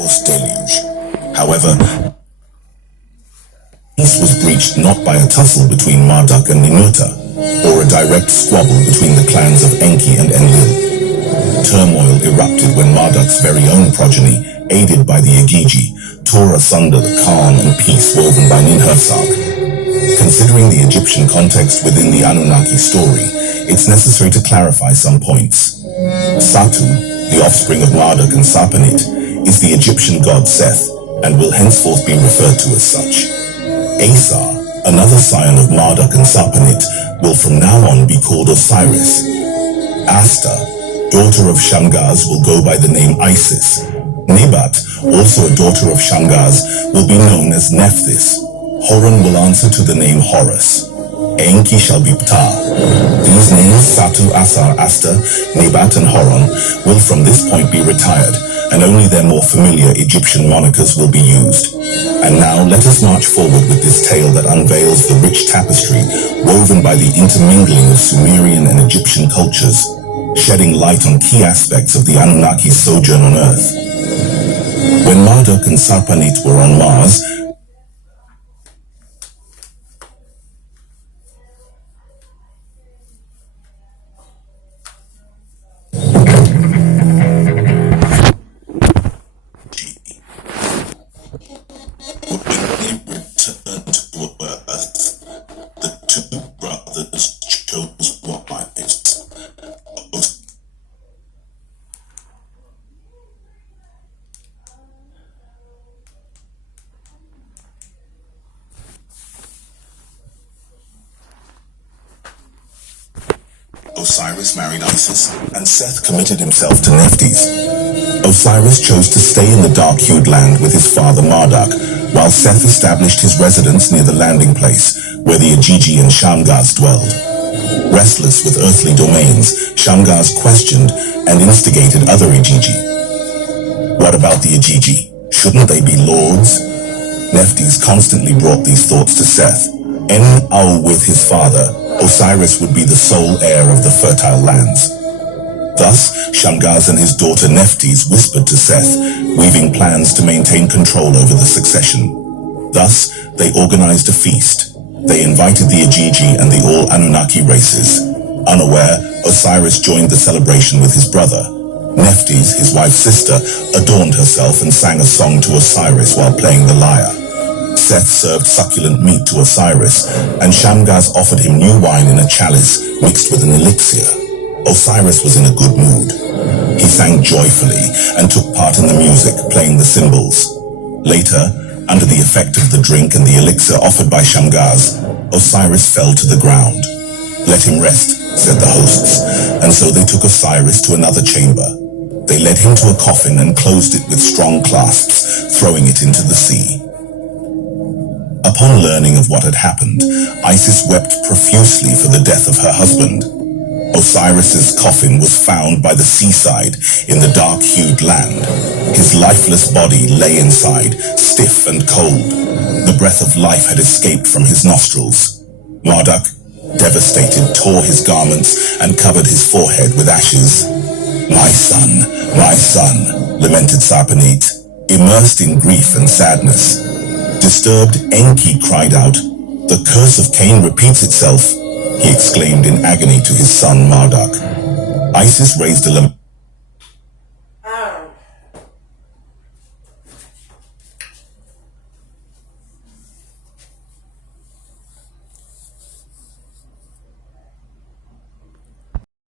deluge. However, peace was breached not by a tussle between Marduk and Ninurta, or a direct squabble between the clans of Enki and Enlil. Turmoil erupted when Marduk's very own progeny, aided by the Igigi, tore asunder the calm and peace woven by Ninhursag. Considering the Egyptian context within the Anunnaki story, it's necessary to clarify some points. Satu, the offspring of Marduk and Sarpanit, is the Egyptian god Seth, and will henceforth be referred to as such. Asar, another scion of Marduk and Sarpanit, will from now on be called Osiris. Asta, daughter of Shamgaz, will go by the name Isis. Nebat, also a daughter of Shamgaz, will be known as Nephthys. Horon will answer to the name Horus. Enki shall be Ptah. These names, Satu, Asar, Asta, Nebat, and Horon, will from this point be retired, and only their more familiar Egyptian monikers will be used. And now let us march forward with this tale that unveils the rich tapestry woven by the intermingling of Sumerian and Egyptian cultures, shedding light on key aspects of the Anunnaki's sojourn on Earth. When Marduk and Sarpanit were on Mars, Osiris married Isis, and Seth committed himself to Nephthys. Osiris chose to stay in the dark-hued land with his father Marduk, while Seth established his residence near the landing place, where the Igigi and Shamgaz dwelled. Restless with earthly domains, Shamgaz questioned and instigated other Igigi. What about the Igigi? Shouldn't they be lords? Nephthys constantly brought these thoughts to Seth. En-Au with his father, Osiris would be the sole heir of the fertile lands. Thus, Shamgaz and his daughter Nephthys whispered to Seth, weaving plans to maintain control over the succession. Thus, they organized a feast. They invited the Igigi and the all Anunnaki races. Unaware, Osiris joined the celebration with his brother. Nephthys, his wife's sister, adorned herself and sang a song to Osiris while playing the lyre. Seth served succulent meat to Osiris, and Shamgaz offered him new wine in a chalice mixed with an elixir. Osiris was in a good mood. He sang joyfully and took part in the music, playing the cymbals. Later, under the effect of the drink and the elixir offered by Shamgaz, Osiris fell to the ground. "Let him rest," said the hosts, and so they took Osiris to another chamber. They led him to a coffin and closed it with strong clasps, throwing it into the sea. Upon learning of what had happened, Isis wept profusely for the death of her husband. Osiris's coffin was found by the seaside in the dark-hued land. His lifeless body lay inside, stiff and cold. The breath of life had escaped from his nostrils. Marduk, devastated, tore his garments and covered his forehead with ashes. my son," lamented Sarpanit, immersed in grief and sadness. Disturbed, Enki cried out, "The curse of Cain repeats itself," he exclaimed in agony to his son Marduk. Isis raised a lament.